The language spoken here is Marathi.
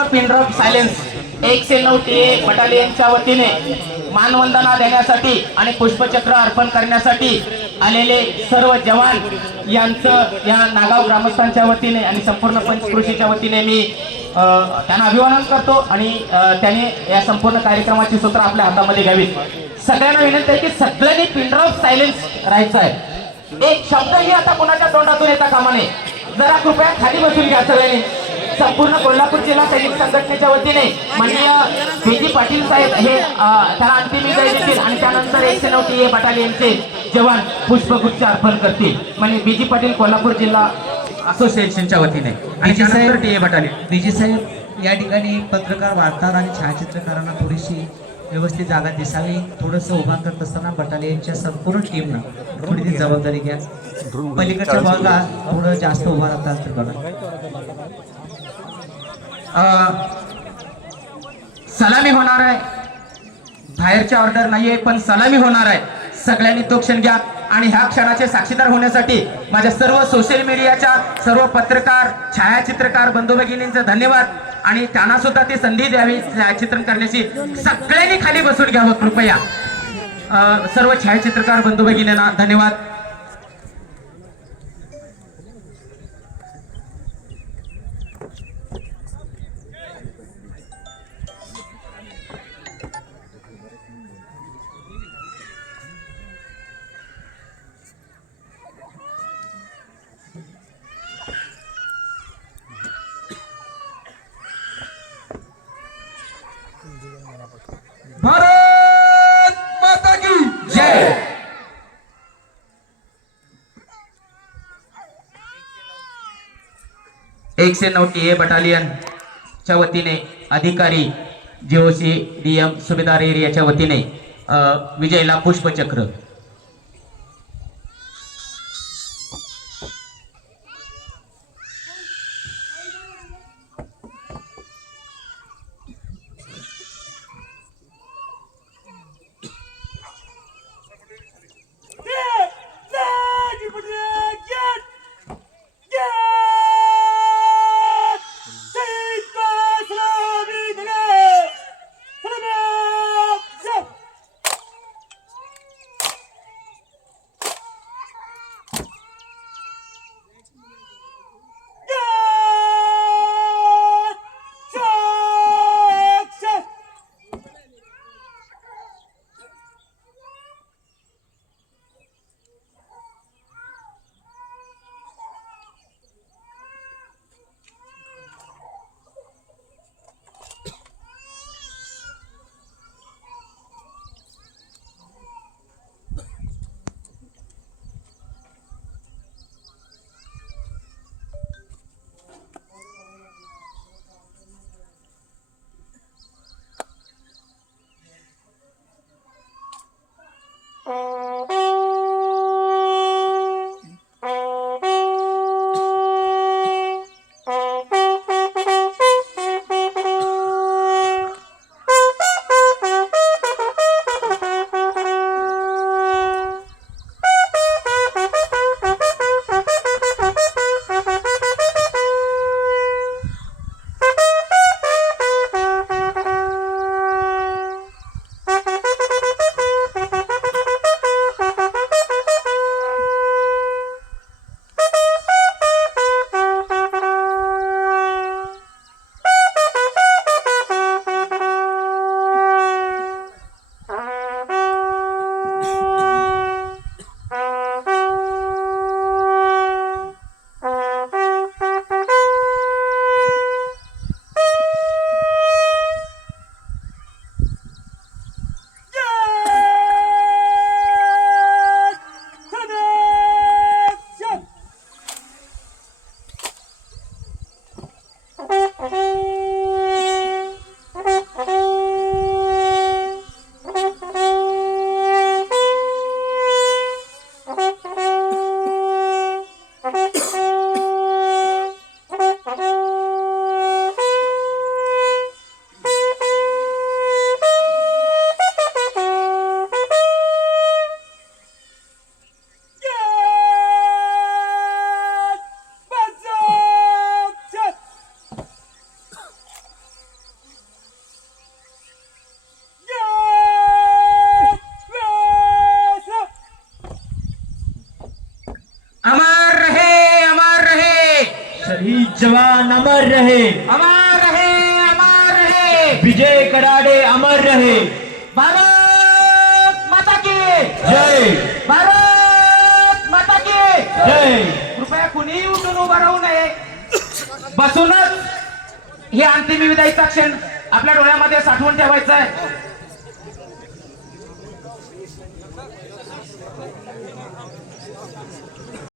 संपूर्ण पिनड्रॉप सायलेन्स 109 TA बटालियनच्या वतीने मानवंदना देण्यासाठी आणि पुष्पचक्र अर्पण करण्यासाठी आलेले सर्व जवान यांचं या नागाव ग्रामस्थांच्या वतीने आणि संपूर्ण पंचकृषीच्या वतीने मी त्यांना अभिवादन करतो आणि त्यांनी या संपूर्ण कार्यक्रमाची सूत्र आपल्या हातामध्ये घ्यावीत. सगळ्यांना विनंती आहे की सगळ्यांनी पिनड्रॉप सायलेन्स राहायचं आहे. एक शब्दही आता कोणाच्या तोंडातून येता कामा नये. जरा कृपया खाली बसून घ्या सगळ्यांनी. संपूर्ण कोल्हापूर जिल्हा सैनिक संघटनेच्या वतीने माननीय बीजी पाटील साहेब हे त्याला अंतिम विजय देतील आणि त्यानंतर 109 TA बटालियनचे जवान पुष्पगुच्छ अर्पण करतील. माननीय बीजी पाटील कोल्हापूर जिल्हा असोसिएशनच्या वतीने आणि त्यानंतर TA बटालियन. बीजी साहेब या ठिकाणी पत्रकार वार्ताहर आणि छायाचित्रकारांना थोडीशी व्यवस्थित जागा दिसावी. थोडंसं उभा करत असताना बटालियनच्या संपूर्ण टीमनं थोडी ती जबाबदारी घ्या. पलीकडच्या भागाला थोडं जास्त उभा राहता तर बघा. सलामी होणार आहे. बाहेरची ऑर्डर नाहीये पण सलामी होणार आहे. सगळ्यांनी तो क्षण घ्या आणि ह्या क्षणाचे साक्षीदार होण्यासाठी माझ्या सर्व सोशल मीडियाच्या सर्व पत्रकार छायाचित्रकार बंधू भगिनींचे धन्यवाद आणि त्यांना सुद्धा ती संधी द्यावी छायाचित्रण करण्याची. सगळ्यांनी खाली बसून घ्यावं कृपया. सर्व छायाचित्रकार बंधू भगिनींना धन्यवाद. भारत माता की जय. 109 TA बटालियनच्या वतीने अधिकारी JOC DM सुभेदार एरियाच्या वतीने विजयला पुष्पचक्र. अमर रहे, अमर रहे, शहीद जवान अमर रहे, अमर रहे, अमर रहे, विजय कराडे अमर रहे. भारत माता की जय भारत माता की जय. कृपया कुणीही उठून उभं राहू नये. बसूनच ही अंतिम विदाईचा क्षण आपल्या डोळ्यामध्ये साठवून ठेवायचा आहे.